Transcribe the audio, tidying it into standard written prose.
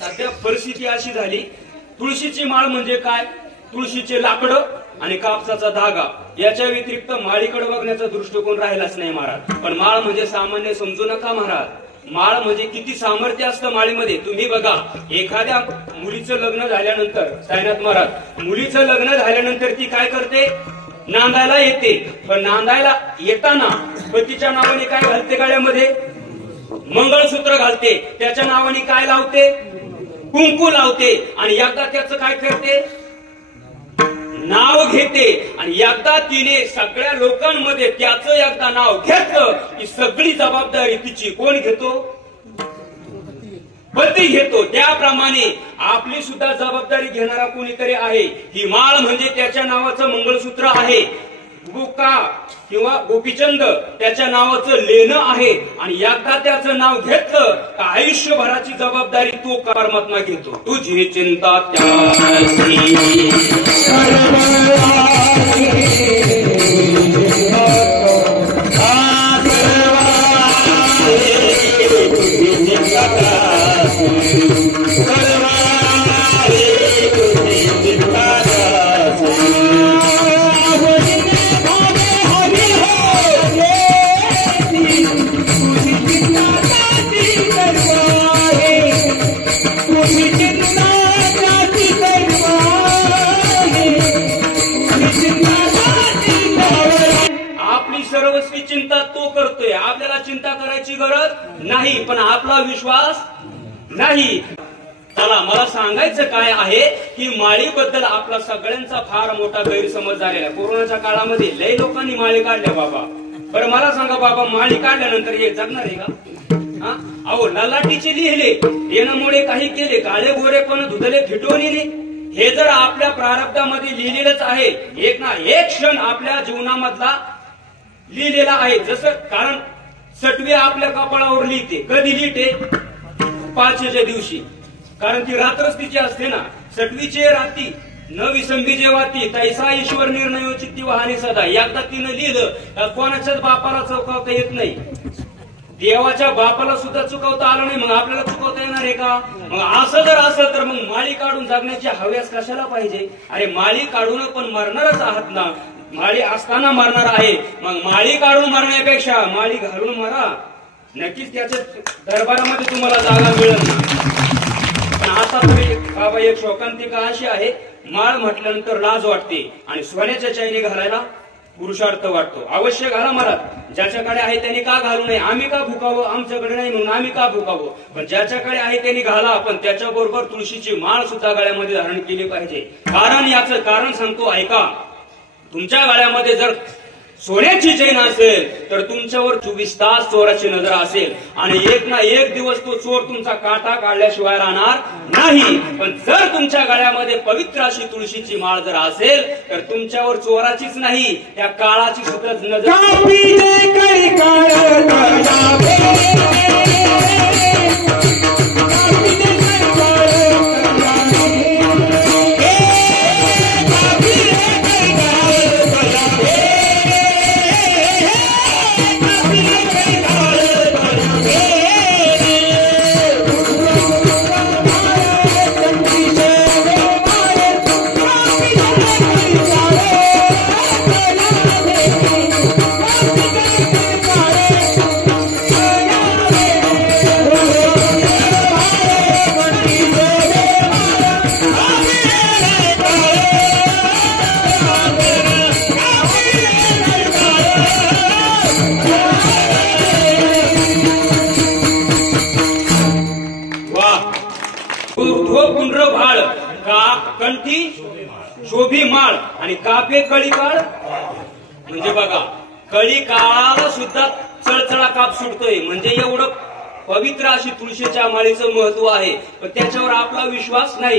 सध्या परिस्थिती अशी झाली, तुळशीची माळ म्हणजे काय, तुळशीचे लाकडं आणि कापसाचा धागा याच्या व्यतिरिक्त माळीकडे बघण्याचा दृष्टिकोन राहिलाच नाही महाराज. पण माळ म्हणजे सामान्य समजू नका महाराज. माळ म्हणजे किती सामर्थ्य असतं माळीमध्ये. तुम्ही बघा, एखाद्या मुलीचं लग्न झाल्यानंतर, साईनाथ महाराज, मुलीचं लग्न झाल्यानंतर ती काय करते, नांदायला येते. पण नांदायला येताना पतीच्या नावाने काय घालते, गळ्यामध्ये मंगळसूत्र घालते, त्याच्या नावाने काय लावते, कुंकू लावते. आणि एकदा त्याचं काय करते, नाव घेते. आणि एकदा तिने सगळ्या लोकांमध्ये त्याचं एकदा नाव घेतलं की सगळी जबाबदारी तिची कोण घेतो, पती घेतो. त्याप्रमाणे आपली सुद्धा जबाबदारी घेणारा कोणीतरी आहे. ही माळ म्हणजे त्याच्या नावाचं मंगळसूत्र आहे. बुका किंवा गोपीचंद त्याच्या नावाचं लेणं आहे. आणि एकदा त्याचं नाव घेतलं का आयुष्यभराची जबाबदारी तो परमात्मा घेतो. तुझी चिंता सर्वस्वी चिंता तो करतोय. आपल्याला चिंता करायची गरज नाही, पण आपला विश्वास नाही. चला, मला सांगायचं काय आहे की माळीबद्दल आपला सगळ्यांचा फार मोठा गैरसमज झालेला आहे. कोरोनाच्या काळामध्ये लय लोकांनी माळी काढल्या बाबा. बरं मला सांगा बाबा, माळी काढल्यानंतर हे जगणार आहे का? अहो, ललाटीचे लिहिले, येणमुळे काही केले, काळे गोरे पण धुतले फिटवलेले. हे जर आपल्या प्रारब्धामध्ये लिहिलेलंच आहे, एक ना एक क्षण आपल्या जीवनामधला लिहिलेला आहे. जसं कारण सटवी आपल्या कपाळावर लिहिते, कधी लिहिते, पाचच्या दिवशी, कारण ती रात्रच तिची असते ना. सटवीचे राती न विसंबी जेवाती, तैसा ईश्वर निर्णयो चित्ती वाहने सदा. एकदा तिनं लिहिलं, कोणाच्याच बापाला चुकवता येत नाही. देवाच्या बापाला सुद्धा चुकवता आलं नाही, मग आपल्याला चुकवता येणार आहे का? मग असं जर असलं तर मग माळी काढून जगण्याची हव्यास कशाला पाहिजे? अरे माळी काढून पण मरणारच आहात ना, माळी असताना मरणार आहे. मग माळी काढून मरण्यापेक्षा माळी घालून मरा, नक्कीच त्याच्या दरबारामध्ये तुम्हाला जागा मिळेल ना. पण आता तरी बाबा एक शोकांतिका अशी आहे, माळ म्हटल्यानंतर लाज वाटते आणि सोन्याच्या चैनी घालायला पुरुषार्थ वाटतो. अवश्य घाला महाराज, ज्याच्याकडे आहे त्यांनी का घालू नये? आम्ही का भुकावं? आमच्याकडे नाही म्हणून आम्ही का भुकावं? पण ज्याच्याकडे आहे त्यांनी घाला. पण त्याच्याबरोबर तुळशीची माळ सुद्धा गळ्यामध्ये धारण केली पाहिजे. कारण याचं कारण सांगतो, ऐका. तुमच्या गळ्यामध्ये जर सोन्याची चैन असेल तर तुमच्यावर 24 तास चोराची नजर असेल आणि एक ना एक दिवस तो चोर तुमचा काटा काढल्याशिवाय राहणार नाही. पण जर तुमच्या गळ्यामध्ये पवित्र अशी तुळशीची माळ जर असेल तर तुमच्यावर चोराचीच नाही, त्या काळाची सुद्धा नजर. भाळ का कंठी शोभी माळ आणि कापे कळी काळ. म्हणजे बघा, कळी काळाला सुद्धा चळचळा काप सुटतोय. म्हणजे एवढं पवित्र अशी तुळशीच्या माळीचं महत्व आहे, पण त्याच्यावर आपला विश्वास नाही.